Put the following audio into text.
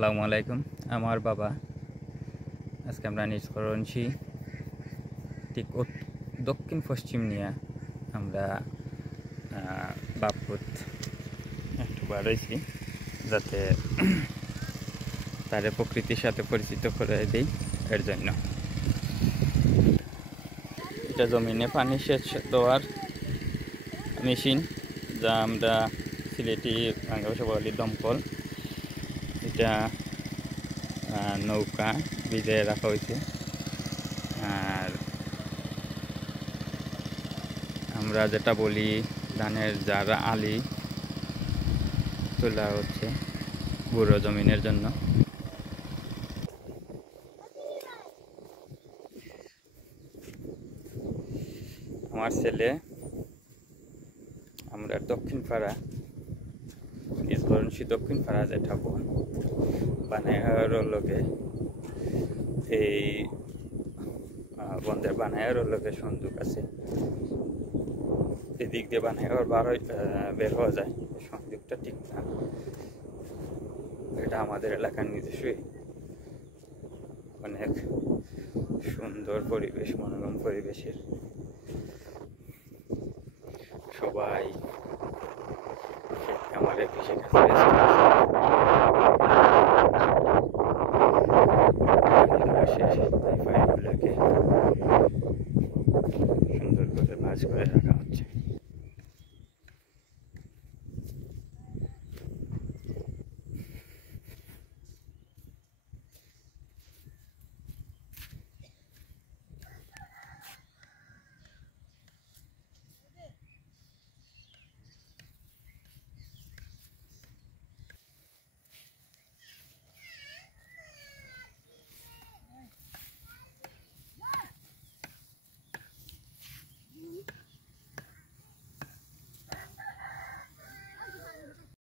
আসসালামু আলাইকুম। আমার বাবা আজকে আমরা নিজ করছি ঠিক দক্ষিণ পশ্চিম নিয়ে আমরা বাপুত একটু বাড়াইছি যাতে তাদের প্রকৃতির সাথে পরিচিত করে দিই। এর জন্য এটা জমিনে পানি সেচ দেওয়ার মেশিন, যা আমরা সিলেটি বাংলা ভাষা বলি দমকল। এটা নৌকা ভিজিয়ে রাখা হয়েছে। আর আমরা যেটা বলি ধানের যারা আলি তোলা হচ্ছে বুড়ো জমিনের জন্য। আমার ছেলে আমরা দক্ষিণ পাড়া ইসবরণসী দক্ষিণ পাড়া যেটা বোন বানায়ার লোকে এই বন্ধের বানায়ার লোকে সন্দুক আছে, এদিক দিয়ে বানায়ার বের হওয়া যায়। সন্দুকটা ঠিক না, এটা আমাদের এলাকার নিজস্বই অনেক সুন্দর পরিবেশ, মনোরম পরিবেশের। সবাই আমাদের কৃষিকাজে সুন্দর করে ভাঁজ করে রাখা হচ্ছে।